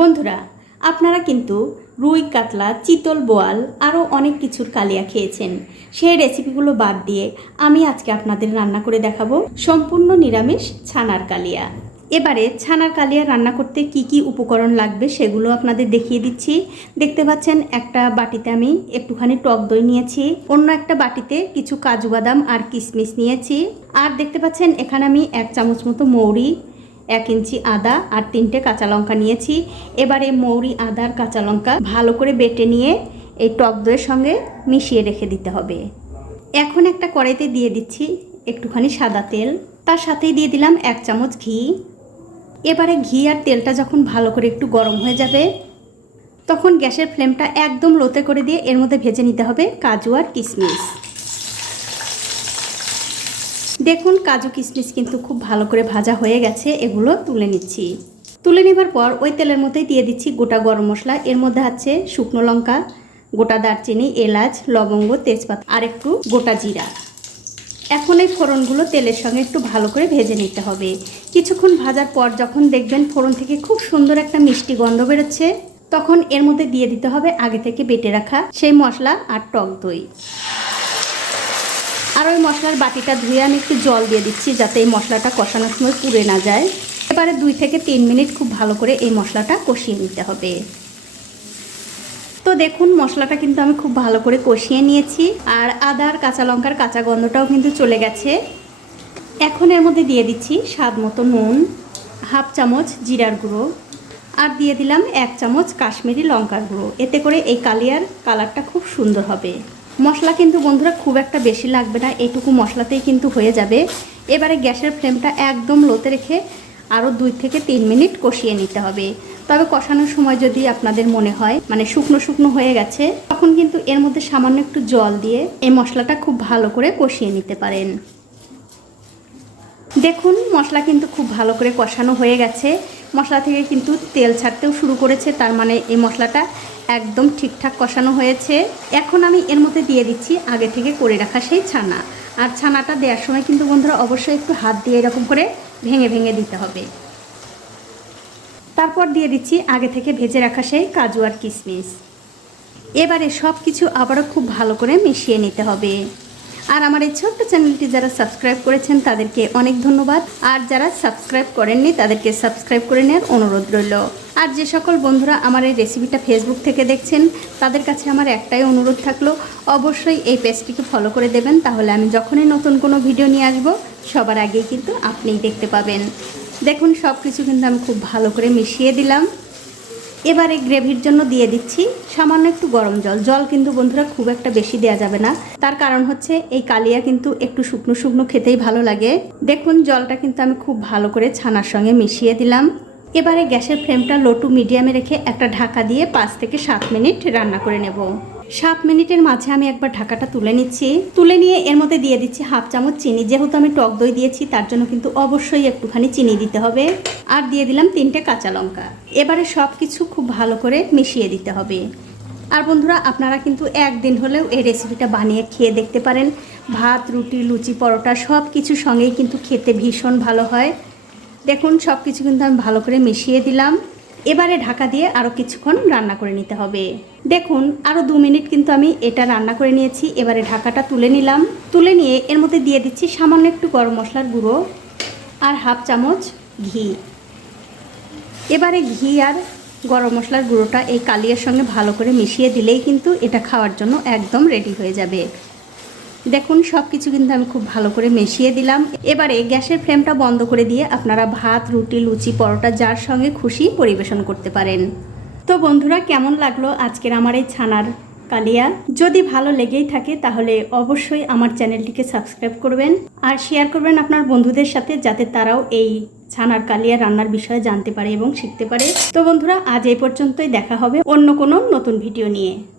বন্ধুরা, আপনারা কিন্তু রুই, কাতলা, চিতল, বোয়াল আরও অনেক কিছুর কালিয়া খেয়েছেন। সেই রেসিপিগুলো বাদ দিয়ে আমি আজকে আপনাদের রান্না করে দেখাবো সম্পূর্ণ নিরামিষ ছানার কালিয়া। এবারে ছানার কালিয়া রান্না করতে কি কি উপকরণ লাগবে সেগুলো আপনাদের দেখিয়ে দিচ্ছি। দেখতে পাচ্ছেন, একটা বাটিতে আমি একটুখানি টক দই নিয়েছি, অন্য একটা বাটিতে কিছু কাজু বাদাম আর কিশমিশ নিয়েছি। আর দেখতে পাচ্ছেন, এখানে আমি এক চামচ মতো মৌরি এক ইঞ্চি আদা আর তিনটে কাঁচা লঙ্কা নিয়েছি। এবারে মৌরি আদার কাঁচা লঙ্কা ভালো করে বেটে নিয়ে এই টক দইয়ের সঙ্গে মিশিয়ে রেখে দিতে হবে। এখন একটা কড়াইতে দিয়ে দিচ্ছি একটুখানি সাদা তেল। তার সাথেই দিয়ে দিলাম এক চামচ ঘি। এবারে ঘি আর তেলটা যখন ভালো করে একটু গরম হয়ে যাবে, তখন গ্যাসের ফ্লেমটা একদম লোতে করে দিয়ে এর মধ্যে ভেজে নিতে হবে কাজু আর কিশমিশ। দেখুন কাজু কিশমিশ কিন্তু খুব ভালো করে ভাজা হয়ে গেছে, এগুলো তুলে নিচ্ছি। তুলে নেবার পর ওই তেলের মধ্যেই দিয়ে দিচ্ছি গোটা গরম মশলা, এর মধ্যে আছে শুকনো লঙ্কা, গোটা দারচিনি, এলাচ, লবঙ্গ, তেজপাতা, আর একটু গোটা জিরা। এখন এই ফোড়নগুলো তেলের সঙ্গে একটু ভালো করে ভেজে নিতে হবে। কিছুক্ষণ ভাজার পর যখন দেখবেন ফোড়ন থেকে খুব সুন্দর একটা মিষ্টি গন্ধ বেরোচ্ছে, তখন এর মধ্যে দিয়ে দিতে হবে আগে থেকে বেটে রাখা সেই মশলা আর টক দই। আর ওই মশলার বাটিটা ধুয়ে আমি একটু জল দিয়ে দিচ্ছি যাতে এই মশলাটা কষানোর সময় পুড়ে না যায়। এবারে দুই থেকে তিন মিনিট খুব ভালো করে এই মশলাটা কষিয়ে নিতে হবে। তো দেখুন, মশলাটা কিন্তু আমি খুব ভালো করে কষিয়ে নিয়েছি আর আদার কাঁচা লঙ্কার কাঁচা গন্ধটাও কিন্তু চলে গেছে। এখন এর মধ্যে দিয়ে দিচ্ছি স্বাদ মতো নুন, হাফ চামচ জিরার গুঁড়ো আর দিয়ে দিলাম এক চামচ কাশ্মীরি লঙ্কার গুঁড়ো। এতে করে এই কালিয়ার কালারটা খুব সুন্দর হবে। মশলা কিন্তু বন্ধুরা খুব একটা বেশি লাগবে না এইটুকু মশলাতেই কিন্তু হয়ে যাবে। এবারে গ্যাসের ফ্লেমটা একদম লোতে রেখে আরও দুই থেকে তিন মিনিট কষিয়ে নিতে হবে। তবে কষানোর সময় যদি আপনাদের মনে হয় মানে শুকনো শুকনো হয়ে গেছে, তখন কিন্তু এর মধ্যে সামান্য একটু জল দিয়ে এই মশলাটা খুব ভালো করে কষিয়ে নিতে পারেন। দেখুন, মশলা কিন্তু খুব ভালো করে কষানো হয়ে গেছে। মশলা থেকে কিন্তু তেল ছাড়তেও শুরু করেছে, তার মানে এই মশলাটা একদম ঠিকঠাক কষানো হয়েছে। এখন আমি এর মধ্যে দিয়ে দিচ্ছি আগে থেকে করে রাখা সেই ছানা। আর ছানাটা দেওয়ার সময় কিন্তু বন্ধুরা অবশ্যই একটু হাত দিয়ে এরকম করে ভেঙে ভেঙে দিতে হবে। তারপর দিয়ে দিচ্ছি আগে থেকে ভেজে রাখা সেই কাজু আর কিশমিশ। এবারে সব কিছু আবারও খুব ভালো করে মিশিয়ে নিতে হবে। আর আমার এই ছোট্ট চ্যানেলটি যারা সাবস্ক্রাইব করেছেন, তাদেরকে অনেক ধন্যবাদ। আর যারা সাবস্ক্রাইব করেননি, তাদেরকে সাবস্ক্রাইব করে নেওয়ার অনুরোধ রইল। আর যে সকল বন্ধুরা আমার এই রেসিপিটা ফেসবুক থেকে দেখছেন, তাদের কাছে আমার একটাই অনুরোধ থাকল, অবশ্যই এই পেজটিকে ফলো করে দেবেন। তাহলে আমি যখনই নতুন কোনো ভিডিও নিয়ে আসব, সবার আগেই কিন্তু আপনিই দেখতে পাবেন। দেখুন সব কিছু কিন্তু আমি খুব ভালো করে মিশিয়ে দিলাম। এবারে গ্রেভির জন্য দিয়ে দিচ্ছি সামান্য একটু গরম জল। জল কিন্তু বন্ধুরা খুব একটা বেশি দেওয়া যাবে না। তার কারণ হচ্ছে এই কালিয়া কিন্তু একটু শুকনো শুকনো খেতেই ভালো লাগে। দেখুন, জলটা কিন্তু আমি খুব ভালো করে ছানার সঙ্গে মিশিয়ে দিলাম। এবারে গ্যাসের ফ্লেমটা লো টু মিডিয়ামে রেখে একটা ঢাকা দিয়ে পাঁচ থেকে সাত মিনিট রান্না করে নেব। সাত মিনিটের মাঝে আমি একবার ঢাকাটা তুলে নিচ্ছি। তুলে নিয়ে এর মধ্যে দিয়ে দিচ্ছি হাফ চামচ চিনি। যেহেতু আমি টক দই দিয়েছি, তার জন্য কিন্তু অবশ্যই একটুখানি চিনি দিতে হবে। আর দিয়ে দিলাম তিনটে কাঁচা লঙ্কা। এবারে সব কিছু খুব ভালো করে মিশিয়ে দিতে হবে। আর বন্ধুরা, আপনারা কিন্তু একদিন হলেও এই রেসিপিটা বানিয়ে খেয়ে দেখতে পারেন। ভাত, রুটি, লুচি, পরোটা সব কিছুর সঙ্গেই কিন্তু খেতে ভীষণ ভালো হয়। দেখুন সব কিছু কিন্তু আমি ভালো করে মিশিয়ে দিলাম। এবারে ঢাকা দিয়ে আরও কিছুক্ষণ রান্না করে নিতে হবে। দেখুন আরও দু মিনিট কিন্তু আমি এটা রান্না করে নিয়েছি। এবারে ঢাকাটা তুলে নিলাম। তুলে নিয়ে এর মধ্যে দিয়ে দিচ্ছি সামান্য একটু গরম মশলার গুঁড়ো আর হাফ চামচ ঘি। এবারে ঘি আর গরম মশলার গুঁড়োটা এই কালিয়ার সঙ্গে ভালো করে মিশিয়ে দিলেই কিন্তু এটা খাওয়ার জন্য একদম রেডি হয়ে যাবে। দেখুন সব কিছু কিন্তু আমি খুব ভালো করে মিশিয়ে দিলাম। এবারে গ্যাসের ফ্লেমটা বন্ধ করে দিয়ে আপনারা ভাত, রুটি, লুচি, পরোটা যার সঙ্গে খুশি পরিবেশন করতে পারেন। তো বন্ধুরা, কেমন লাগল আজকের আমার এই ছানার কালিয়া? যদি ভালো লেগেই থাকে তাহলে অবশ্যই আমার চ্যানেলটিকে সাবস্ক্রাইব করবেন আর শেয়ার করবেন আপনার বন্ধুদের সাথে যাতে তারাও এই ছানার কালিয়া রান্নার বিষয়ে জানতে পারে এবং শিখতে পারে। তো বন্ধুরা, আজ এই পর্যন্তই দেখা হবে অন্য কোনো নতুন ভিডিও নিয়ে।